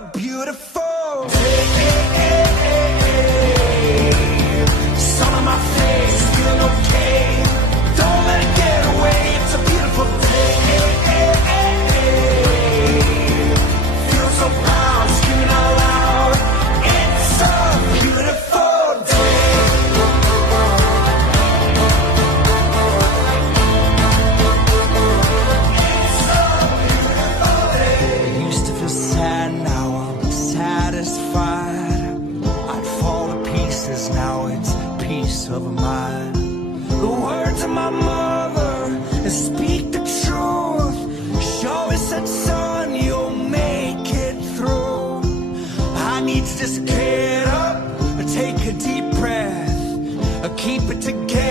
a beautiful day. Sun on my face, feeling okay. Don't let it get away. It's a beautiful day. Feeling so proud, screaming out loud. It's a beautiful day. It's a beautiful day. I used to feel sad, now I'm satisfied. I'd fall to pieces, now it's peace of mind. The words of my mother speak the truth. She always said, son, you'll make it through. I need to just get up, take a deep breath, keep it together.